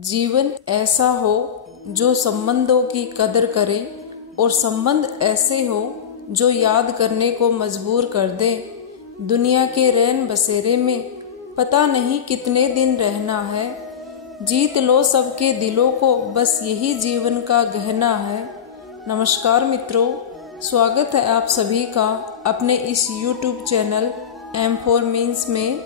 जीवन ऐसा हो जो संबंधों की कदर करे और संबंध ऐसे हो जो याद करने को मजबूर कर दे। दुनिया के रैन बसेरे में पता नहीं कितने दिन रहना है। जीत लो सबके दिलों को, बस यही जीवन का गहना है। नमस्कार मित्रों, स्वागत है आप सभी का अपने इस YouTube channel M for Means में।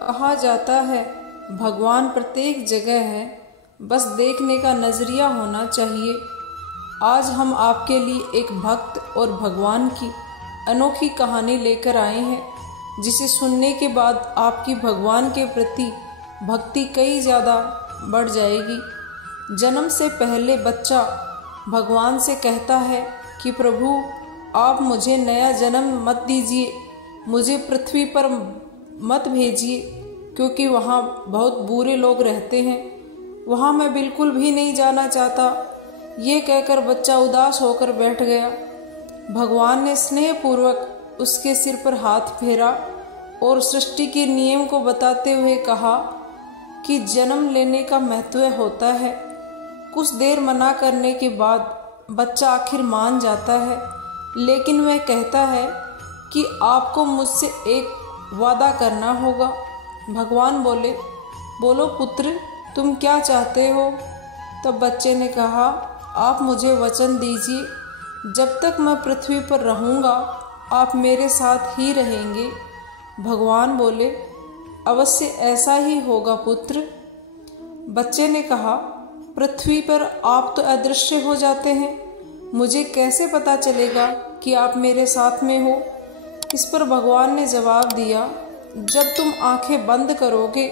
कहा जाता है भगवान प्रत्येक जगह है, बस देखने का नजरिया होना चाहिए। आज हम आपके लिए एक भक्त और भगवान की अनोखी कहानी लेकर आए हैं, जिसे सुनने के बाद आपकी भगवान के प्रति भक्ति कई ज़्यादा बढ़ जाएगी। जन्म से पहले बच्चा भगवान से कहता है कि प्रभु आप मुझे नया जन्म मत दीजिए, मुझे पृथ्वी पर मत भेजिए, क्योंकि वहाँ बहुत बुरे लोग रहते हैं, वहाँ मैं बिल्कुल भी नहीं जाना चाहता। ये कहकर बच्चा उदास होकर बैठ गया। भगवान ने स्नेहपूर्वक उसके सिर पर हाथ फेरा और सृष्टि के नियम को बताते हुए कहा कि जन्म लेने का महत्व होता है। कुछ देर मना करने के बाद बच्चा आखिर मान जाता है, लेकिन वह कहता है कि आपको मुझसे एक वादा करना होगा। भगवान बोले, बोलो पुत्र, तुम क्या चाहते हो? तब बच्चे ने कहा, आप मुझे वचन दीजिए, जब तक मैं पृथ्वी पर रहूँगा आप मेरे साथ ही रहेंगे। भगवान बोले, अवश्य ऐसा ही होगा पुत्र। बच्चे ने कहा, पृथ्वी पर आप तो अदृश्य हो जाते हैं, मुझे कैसे पता चलेगा कि आप मेरे साथ में हो? इस पर भगवान ने जवाब दिया, जब तुम आंखें बंद करोगे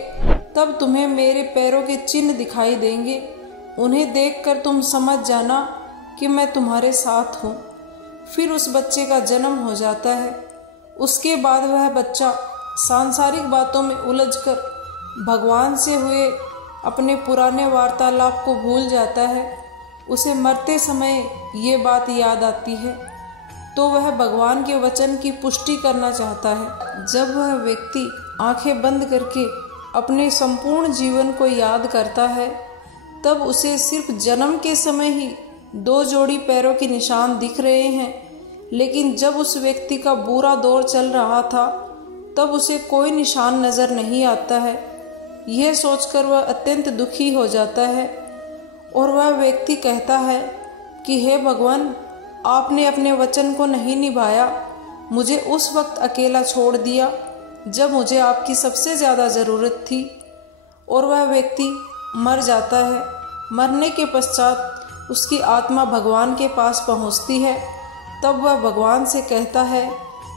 तब तुम्हें मेरे पैरों के चिन्ह दिखाई देंगे। उन्हें देखकर तुम समझ जाना कि मैं तुम्हारे साथ हूँ। फिर उस बच्चे का जन्म हो जाता है। उसके बाद वह बच्चा सांसारिक बातों में उलझकर भगवान से हुए अपने पुराने वार्तालाप को भूल जाता है। उसे मरते समय ये बात याद आती है तो वह भगवान के वचन की पुष्टि करना चाहता है। जब वह व्यक्ति आंखें बंद करके अपने संपूर्ण जीवन को याद करता है, तब उसे सिर्फ जन्म के समय ही 2 जोड़ी पैरों के निशान दिख रहे हैं, लेकिन जब उस व्यक्ति का बुरा दौर चल रहा था तब उसे कोई निशान नजर नहीं आता है। यह सोचकर वह अत्यंत दुखी हो जाता है और वह व्यक्ति कहता है कि हे भगवान, आपने अपने वचन को नहीं निभाया, मुझे उस वक्त अकेला छोड़ दिया जब मुझे आपकी सबसे ज़्यादा ज़रूरत थी। और वह व्यक्ति मर जाता है। मरने के पश्चात उसकी आत्मा भगवान के पास पहुंचती है। तब वह भगवान से कहता है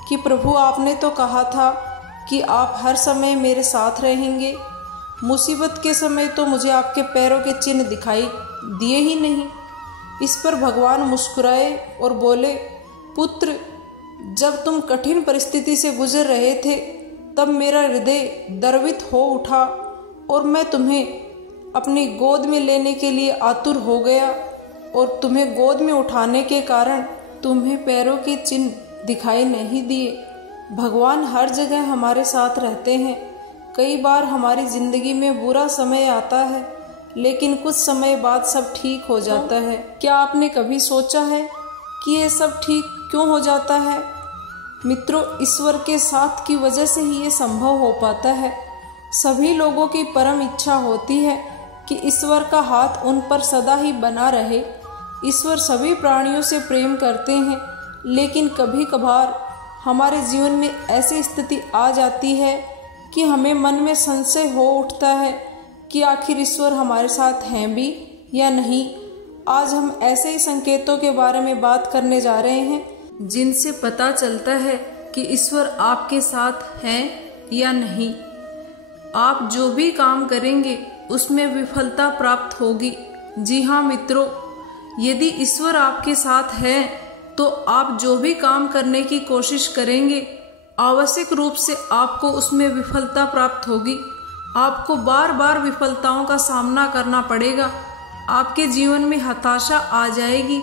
कि प्रभु आपने तो कहा था कि आप हर समय मेरे साथ रहेंगे, मुसीबत के समय तो मुझे आपके पैरों के चिन्ह दिखाई दिए ही नहीं। इस पर भगवान मुस्कुराए और बोले, पुत्र, जब तुम कठिन परिस्थिति से गुजर रहे थे तब मेरा हृदय द्रवित हो उठा और मैं तुम्हें अपनी गोद में लेने के लिए आतुर हो गया, और तुम्हें गोद में उठाने के कारण तुम्हें पैरों के चिन्ह दिखाई नहीं दिए। भगवान हर जगह हमारे साथ रहते हैं। कई बार हमारी जिंदगी में बुरा समय आता है, लेकिन कुछ समय बाद सब ठीक हो जाता है। क्या आपने कभी सोचा है कि ये सब ठीक क्यों हो जाता है? मित्रों, ईश्वर के साथ की वजह से ही ये संभव हो पाता है। सभी लोगों की परम इच्छा होती है कि ईश्वर का हाथ उन पर सदा ही बना रहे। ईश्वर सभी प्राणियों से प्रेम करते हैं, लेकिन कभी कभार हमारे जीवन में ऐसी स्थिति आ जाती है कि हमें मन में संशय हो उठता है कि आखिर ईश्वर हमारे साथ हैं भी या नहीं। आज हम ऐसे ही संकेतों के बारे में बात करने जा रहे हैं, जिनसे पता चलता है कि ईश्वर आपके साथ हैं या नहीं। आप जो भी काम करेंगे उसमें विफलता प्राप्त होगी। जी हाँ मित्रों, यदि ईश्वर आपके साथ है तो आप जो भी काम करने की कोशिश करेंगे आवश्यक रूप से आपको उसमें विफलता प्राप्त होगी। आपको बार बार विफलताओं का सामना करना पड़ेगा। आपके जीवन में हताशा आ जाएगी।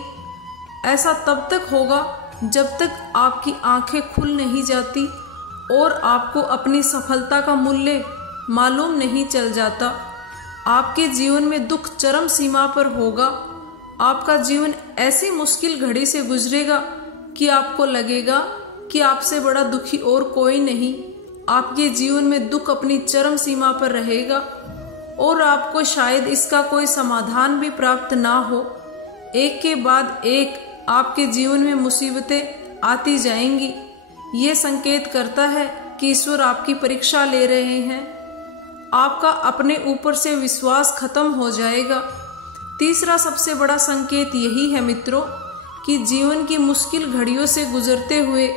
ऐसा तब तक होगा जब तक आपकी आंखें खुल नहीं जाती और आपको अपनी सफलता का मूल्य मालूम नहीं चल जाता। आपके जीवन में दुख चरम सीमा पर होगा। आपका जीवन ऐसी मुश्किल घड़ी से गुजरेगा कि आपको लगेगा कि आपसे बड़ा दुखी और कोई नहीं। आपके जीवन में दुख अपनी चरम सीमा पर रहेगा और आपको शायद इसका कोई समाधान भी प्राप्त ना हो। एक के बाद एक आपके जीवन में मुसीबतें आती जाएंगी। ये संकेत करता है कि ईश्वर आपकी परीक्षा ले रहे हैं। आपका अपने ऊपर से विश्वास खत्म हो जाएगा। तीसरा सबसे बड़ा संकेत यही है मित्रों कि जीवन की मुश्किल घड़ियों से गुजरते हुए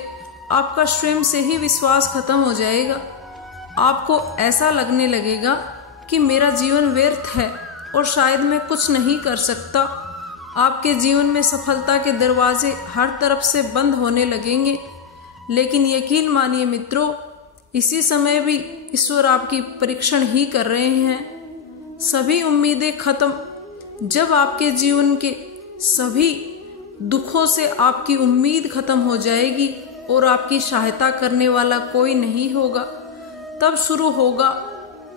आपका स्वयं से ही विश्वास खत्म हो जाएगा। आपको ऐसा लगने लगेगा कि मेरा जीवन व्यर्थ है और शायद मैं कुछ नहीं कर सकता। आपके जीवन में सफलता के दरवाजे हर तरफ से बंद होने लगेंगे। लेकिन यकीन मानिए मित्रों, इसी समय भी ईश्वर आपकी परीक्षण ही कर रहे हैं। सभी उम्मीदें खत्म। जब आपके जीवन के सभी दुखों से आपकी उम्मीद खत्म हो जाएगी और आपकी सहायता करने वाला कोई नहीं होगा, तब शुरू होगा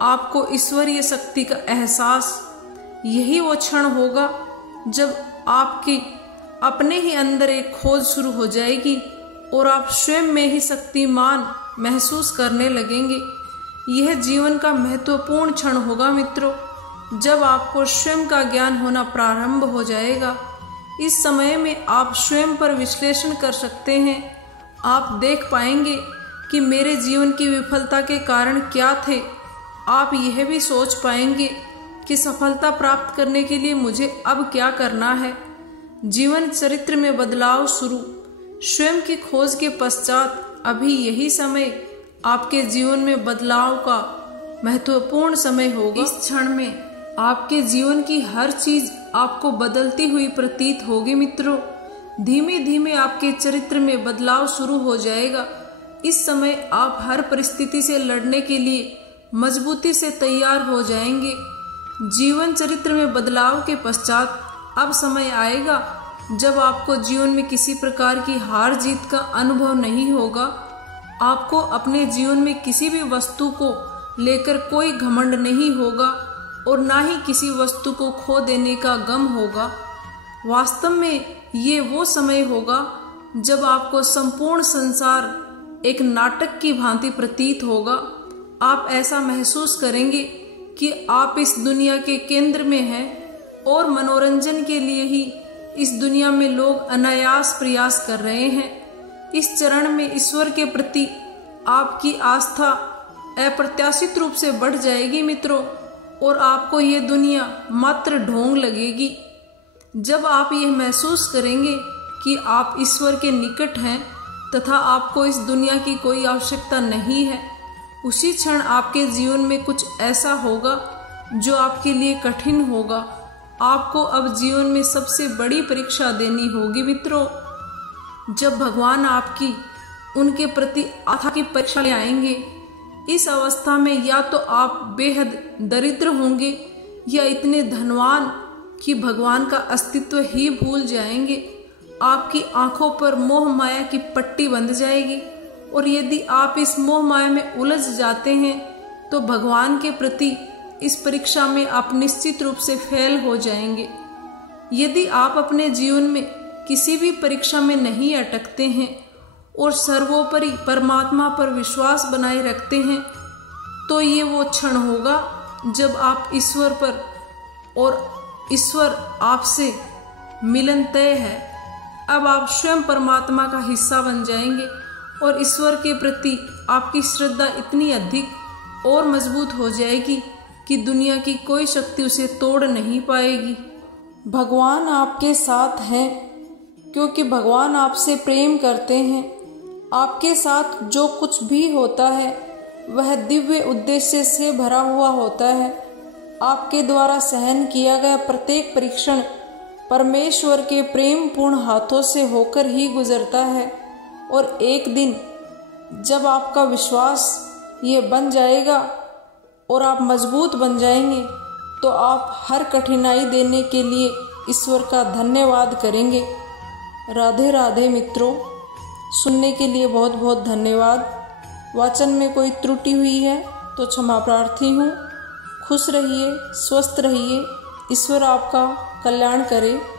आपको ईश्वरीय शक्ति का एहसास। यही वो क्षण होगा जब आपकी अपने ही अंदर एक खोज शुरू हो जाएगी और आप स्वयं में ही शक्तिमान महसूस करने लगेंगे। यह जीवन का महत्वपूर्ण क्षण होगा मित्रों, जब आपको स्वयं का ज्ञान होना प्रारंभ हो जाएगा। इस समय में आप स्वयं पर विश्लेषण कर सकते हैं। आप देख पाएंगे कि मेरे जीवन की विफलता के कारण क्या थे। आप यह भी सोच पाएंगे कि सफलता प्राप्त करने के लिए मुझे अब क्या करना है। जीवन चरित्र में बदलाव शुरू। स्वयं की खोज के पश्चात अभी यही समय आपके जीवन में बदलाव का महत्वपूर्ण समय होगा। इस क्षण में आपके जीवन की हर चीज आपको बदलती हुई प्रतीत होगी मित्रों। धीमे धीमे आपके चरित्र में बदलाव शुरू हो जाएगा। इस समय आप हर परिस्थिति से लड़ने के लिए मजबूती से तैयार हो जाएंगे। जीवन चरित्र में बदलाव के पश्चात अब समय आएगा जब आपको जीवन में किसी प्रकार की हार जीत का अनुभव नहीं होगा। आपको अपने जीवन में किसी भी वस्तु को लेकर कोई घमंड नहीं होगा और ना ही किसी वस्तु को खो देने का गम होगा। वास्तव में ये वो समय होगा जब आपको संपूर्ण संसार एक नाटक की भांति प्रतीत होगा। आप ऐसा महसूस करेंगे कि आप इस दुनिया के केंद्र में हैं और मनोरंजन के लिए ही इस दुनिया में लोग अनायास प्रयास कर रहे हैं। इस चरण में ईश्वर के प्रति आपकी आस्था अप्रत्याशित रूप से बढ़ जाएगी मित्रों, और आपको ये दुनिया मात्र ढोंग लगेगी। जब आप यह महसूस करेंगे कि आप ईश्वर के निकट हैं तथा आपको इस दुनिया की कोई आवश्यकता नहीं है, उसी क्षण आपके जीवन में कुछ ऐसा होगा जो आपके लिए कठिन होगा। आपको अब जीवन में सबसे बड़ी परीक्षा देनी होगी मित्रों। जब भगवान आपकी उनके प्रति आस्था की परीक्षा ले आएंगे, इस अवस्था में या तो आप बेहद दरिद्र होंगे या इतने धनवान कि भगवान का अस्तित्व ही भूल जाएंगे। आपकी आंखों पर मोह माया की पट्टी बंध जाएगी, और यदि आप इस मोह माया में उलझ जाते हैं तो भगवान के प्रति इस परीक्षा में आप निश्चित रूप से फेल हो जाएंगे। यदि आप अपने जीवन में किसी भी परीक्षा में नहीं अटकते हैं और सर्वोपरि परमात्मा पर विश्वास बनाए रखते हैं, तो ये वो क्षण होगा जब आप ईश्वर पर और ईश्वर आपसे मिलन तय है। अब आप स्वयं परमात्मा का हिस्सा बन जाएंगे और ईश्वर के प्रति आपकी श्रद्धा इतनी अधिक और मजबूत हो जाएगी कि दुनिया की कोई शक्ति उसे तोड़ नहीं पाएगी। भगवान आपके साथ हैं क्योंकि भगवान आपसे प्रेम करते हैं। आपके साथ जो कुछ भी होता है वह दिव्य उद्देश्य से भरा हुआ होता है। आपके द्वारा सहन किया गया प्रत्येक परीक्षण परमेश्वर के प्रेम पूर्ण हाथों से होकर ही गुजरता है, और एक दिन जब आपका विश्वास ये बन जाएगा और आप मजबूत बन जाएंगे, तो आप हर कठिनाई देने के लिए ईश्वर का धन्यवाद करेंगे। राधे राधे मित्रों, सुनने के लिए बहुत बहुत धन्यवाद। वाचन में कोई त्रुटि हुई है तो क्षमा प्रार्थी हूँ। खुश रहिए, स्वस्थ रहिए। ईश्वर आपका कल्याण करे।